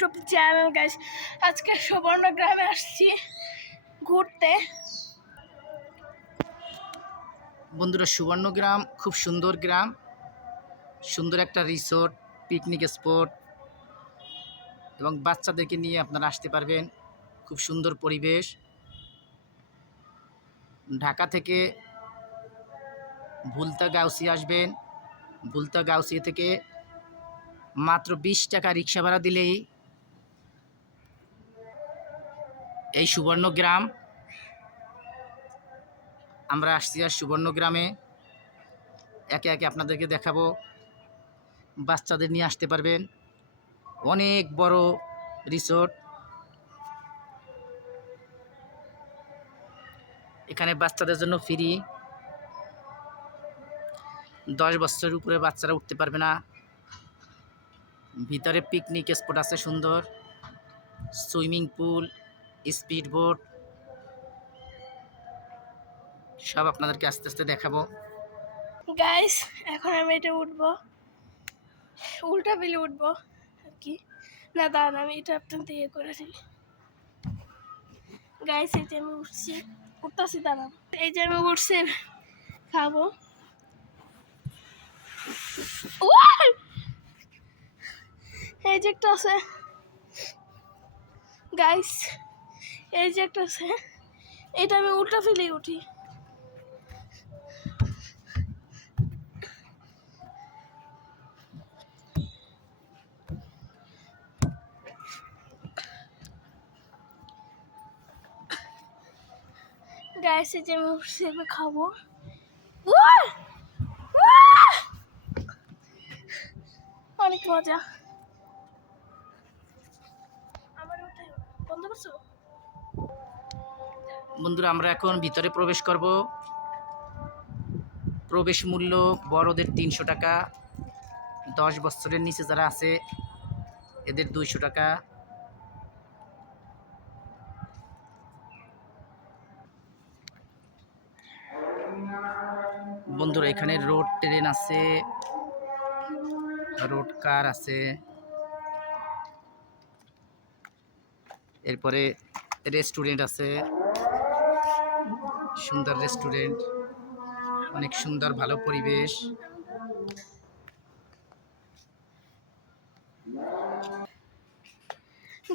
YouTube channel guys. আজকে সুবর্ণগ্রামে আসছি ঘুরতে। বন্ধুরা, সুবর্ণগ্রাম খুব সুন্দর গ্রাম, সুন্দর একটা রিসোর্ট, পিকনিক স্পট এবং বাচ্চাদেরকে নিয়ে আপনারা আসতে পারবেন। খুব সুন্দর পরিবেশ। ঢাকা থেকে ভুলতা গাউসিয়া আসবেন। ভুলতা গাউসিয়া থেকে মাত্র 20 টাকা রিক্সা ভাড়া দিলেই এই সুবর্ণগ্রাম। আমরা আসছি আর সুবর্ণগ্রামে একে একে আপনাদেরকে দেখাবো। বাচ্চাদের নিয়ে আসতে পারবেন। অনেক বড় রিসোর্ট। এখানে বাচ্চাদের জন্য ফ্রি। 10 বছরের উপরে বাচ্চারা উঠতে পারবে না। ভিতরে পিকনিক স্পট আছে সুন্দর, সুইমিং পুল, স্পিড বোট, সব আপনাদেরকে আস্তে আস্তে দেখাবো। গাইস এখন আমি এটা উঠবো, উল্টা বিলে উঠবো আর কি। না দাঁড়ান, আমি এটা আপনাদের ইয়ে করে দিই। গাইস এই যে আমি উঠতেছি, দাঁড়ান। এই যে আমি উঠছি, খাবো। এই যে একটা আছে গাইস, এই যে একটা আছে, এটা আমি উল্টা ফেলেই উঠি। গাইস এই যে আমি উঠছি, এবার খাবো। অনেক মজা। আমার ওটাই বন্ধ করছো। বন্ধুরা, আমরা এখন ভিতরে প্রবেশ করব। প্রবেশ মূল্য বড়দের 300 টাকা, 10 বছরের নিচে যারা আছে এদের 200 টাকা। বন্ধুরা, এখানে রোড ট্রেন আছে, রোড কার আছে, এরপরে রেস্টুরেন্ট আছে, সুন্দর রেস্টুরেন্ট, অনেক সুন্দর ভালো পরিবেশ।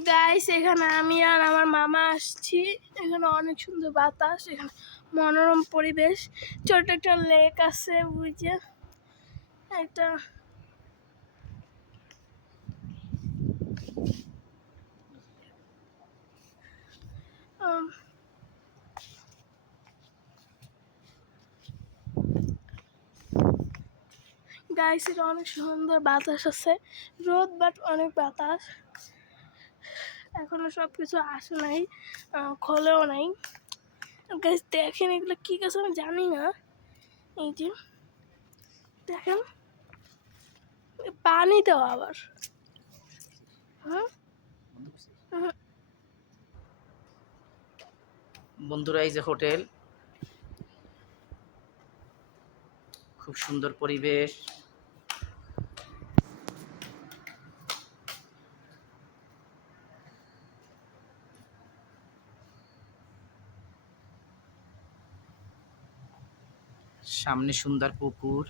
গাইস এখানে আমি আর আমার মামা আসছি। এখানে অনেক সুন্দর বাতাস, এখানে মনোরম পরিবেশ। ছোট একটা লেক আছে, বুঝে একটা গাইস এটা অনেক সুন্দর বাতাস আছে, রোদ বাট অনেক বাতাস। এখনো সব কিছু আসে নাই, খোলেও নাই। গাইস দেখেন এগুলো কি গাছ আমি জানি না। এই যে দেখেন, পানি দেওয়া আবার। হ্যাঁ বন্ধুরা, এই যে হোটেল, খুব সুন্দর পরিবেশ। সামনে সুন্দর পুকুর।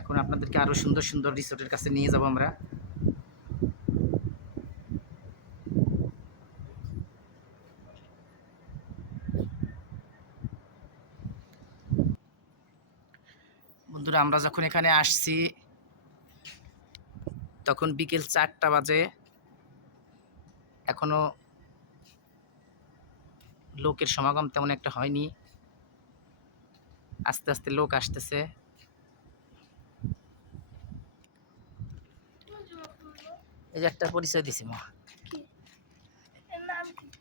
এখন আপনাদেরকে আরো সুন্দর সুন্দর রিসোর্টের কাছে নিয়ে যাব আমরা। বন্ধুরা, আমরা যখন এখানে আসছি তখন বিকেল 4টা বাজে। এখনো লোকের সমাগম তেমন একটা হয়নি, আস্তে আস্তে লোক আসতেছে। এই যে একটা পরিচয় দিছি মা,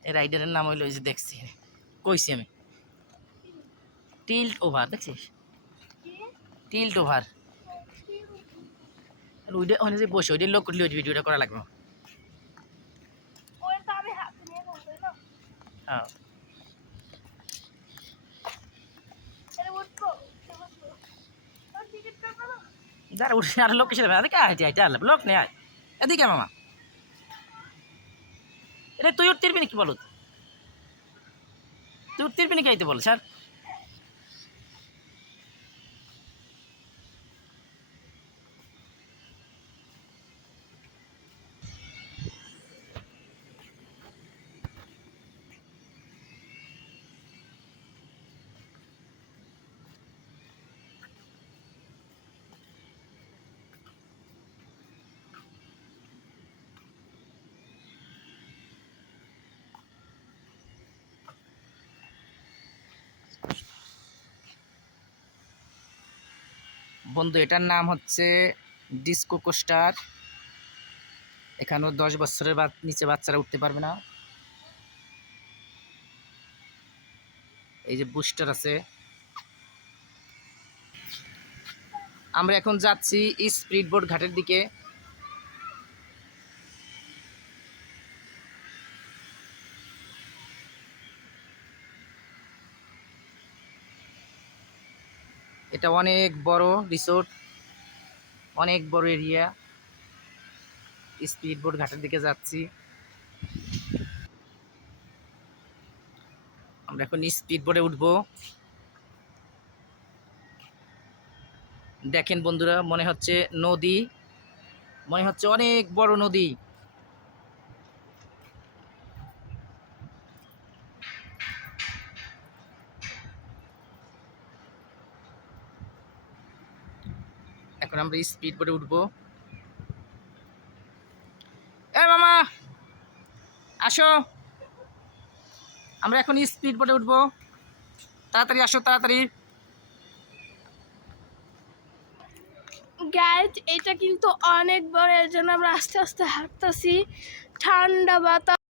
এই রাইডারের নাম হইলো, এই যে দেখছি, কইছি আমি, টিল্ট ওভার। দেখছিস, টিল্ট ওভার। ওইটা ওখানে যে বসে ওইটা লোক করলে ওই ভিডিওটা করা লাগবে। হ্যাঁ, যারা উঠে আর লোক কিসের এদিকে হাইটে হাইটে আনলাম লোক নেই আয় এদিকে মামা এটা তুই উঠতে পারবি কি বলো তুই উঠতে পারবি নাকি আইতে বল স্যার বন্ধু এটার নাম হচ্ছে ডিসকো কোস্টার এখানেও 10 বছরের নিচে বাচ্চারা উঠতে পারবে না এই যে বুস্টার আছে আমরা এখন যাচ্ছি স্পিড বোট ঘাটের দিকে এটা অনেক বড় রিসোর্ট অনেক বড় এরিয়া স্পিড বোট ঘাটের দিকে যাচ্ছি আমরা এখন স্পিড বোটে উঠবো দেখেন বন্ধুরা মনে হচ্ছে নদী মনে হচ্ছে অনেক বড় নদী এখন আমরা স্পিড বোটে উঠবো এ মামা আসো আমরা এখন স্পিড বোটে উঠবো তাড়াতাড়ি আসো তাড়াতাড়ি গাইজ এটা কিন্তু অনেক বড়, এর জন্য আমরা আস্তে আস্তে হাঁটতেছি। ঠান্ডা বাতাস